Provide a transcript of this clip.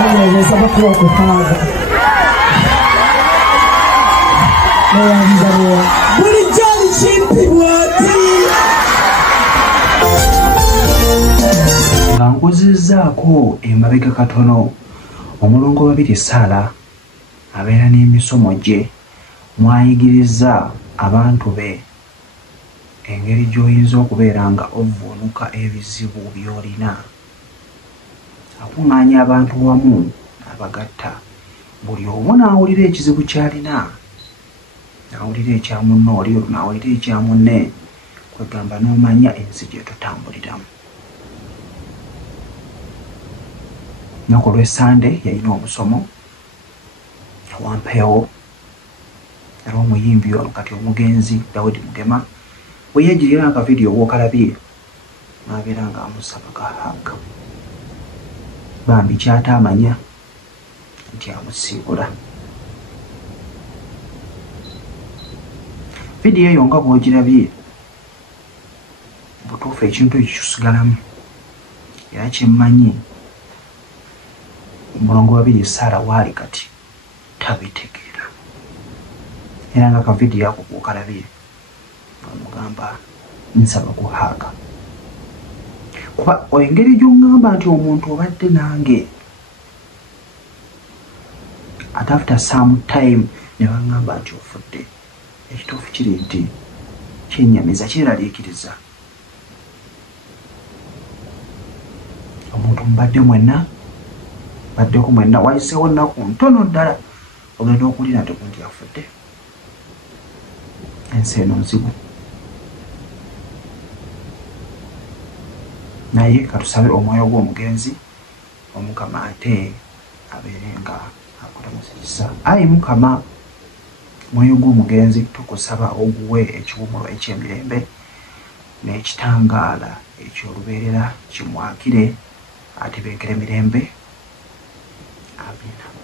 Nasaba kuwa kuhaga. Buli jali chimpi wati. Nganguzizaako emabega katono omulongo babiri Sala abeera n'emisomo gye mwayigiriza abantu be engeri gy'oyinza okubeera nga ovvuunuka ebizibu by'olina. Akuŋŋaanya abantu wamu n'abagatta, buli omu n'awulira ekizibu ky'alina, n'awulira ekya munne oli olwo n'awulira ekya munne, kwegamba n'omanya ensi gye tutambuliramu. Nnaku lw'Essande yalina omusomo owampeewo era omuyimbi ono kati omugenzi Daudi Mugema bwe yagirira akavidiyo w'okalabye n'abeera ng'amusaba kahaka bambi ky'ataamanya nti amusiibula. Vidiyo eyo nga bw'ogirabye butuufu ekintu ekyo kisigalamu era kyemmanyi omulongo babiri Sala waali kati tabitegeera era nga akavidiyo ako k'okalabye amugamba nsaba kuhaaka kuba engeri gy'oŋŋamba nti omuntu obadde nange ate after some time ne baŋŋamba nti ofudde, ekituufu kiri nti kyennyamiza kyeraliikiriza. Omuntu mubadde mwenna baddeko mwenna wayiseewo nnaku ntono ddala ogenda okuwulira nti omuntu afudde. Ensi eno nzibu naye katusabe omwoyo gw'omugenzi Omukama ate abeere nga akulamusizza. Ayi Mukama, omwoyo gw'omugenzi tukusaba oguwe ekiwummulo eky'emirembe n'ekitangaala eky'olubeerera kimwakire ate beekere mirembe. Amina.